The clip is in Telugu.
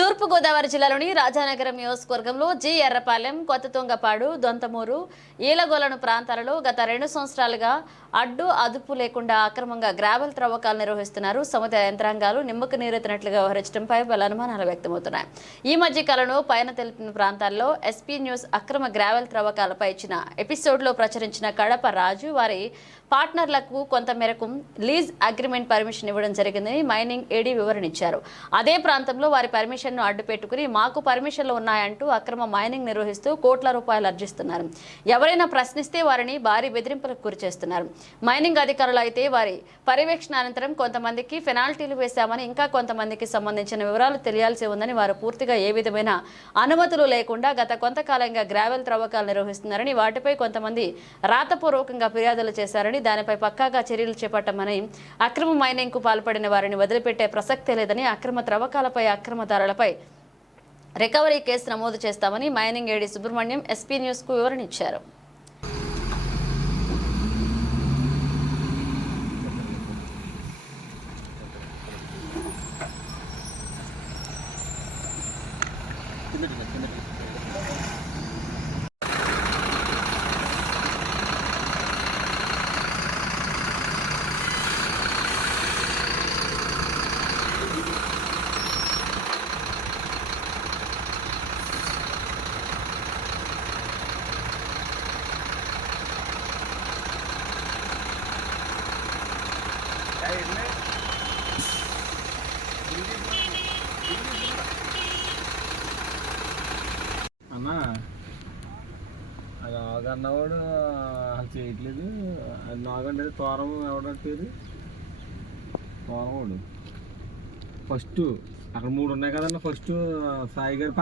తూర్పుగోదావరి జిల్లాలోని రాజానగరం నియోజకవర్గంలో జి ఎర్రపాలెం కొత్త తుంగపాడు దొంతమూరు ఈలగొలను ప్రాంతాలలో గత రెండు సంవత్సరాలుగా అడ్డు అదుపు లేకుండా అక్రమంగా గ్రావెల్ త్రవ్వకాలు నిర్వహిస్తున్నారు. సముదాయ యంత్రాంగాలు నిమ్మకు నీరెత్తినట్లుగా వ్యవహరించడంపై పలు అనుమానాలు వ్యక్తమవుతున్నాయి. ఈ మధ్య కాలంలో పైన తెలిపిన ప్రాంతాల్లో ఎస్పీ న్యూస్ అక్రమ గ్రావెల్ త్రవ్వకాలపై ఇచ్చిన ఎపిసోడ్లో ప్రచురించిన కడప రాజు వారి పార్ట్నర్లకు కొంత మేరకు లీజ్ అగ్రిమెంట్ పర్మిషన్ ఇవ్వడం జరిగిందని మైనింగ్ ఏడీ వివరణ ఇచ్చారు అదే ప్రాంతంలో వారి పర్మిషన్ పర్మిషన్ను అడ్డుపెట్టుకుని మాకు పర్మిషన్లు ఉన్నాయంటూ అక్రమ మైనింగ్ నిర్వహిస్తూ కోట్ల రూపాయలు అర్జిస్తున్నారు. ఎవరైనా ప్రశ్నిస్తే వారిని భారీ బెదిరింపులకు గురి చేస్తున్నారు. మైనింగ్ అధికారులు అయితే వారి పర్యవేక్షణ అనంతరం కొంతమందికి పెనాల్టీలు వేశామని ఇంకా కొంతమందికి సంబంధించిన వివరాలు తెలియాల్సి ఉందని వారు పూర్తిగా ఏ విధమైన అనుమతులు లేకుండా గత కొంతకాలంగా గ్రావెల్ త్రవ్వకాలు నిర్వహిస్తున్నారని వాటిపై కొంతమంది రాతపూర్వకంగా ఫిర్యాదులు చేశారని దానిపై పక్కాగా చర్యలు చేపట్టమని అక్రమ మైనింగ్కు పాల్పడిన వారిని వదిలిపెట్టే ప్రసక్తే లేదని అక్రమ త్రవ్వకాలపై అక్రమదారులపై రికవరీ కేసు నమోదు చేస్తామని మైనింగ్ ఏడి సుబ్రహ్మణ్యం ఎస్పీ న్యూస్కు వివరణ ఇచ్చారు అన్నా అది నాగన్నవాడు అసలు చేయట్లేదు. అది నాగంటే తోరం ఎవడంటే పేరు? తోరవాడు. ఫస్ట్ అక్కడ మూడు ఉన్నాయి కదన్న ఫస్ట్ సాయి గారి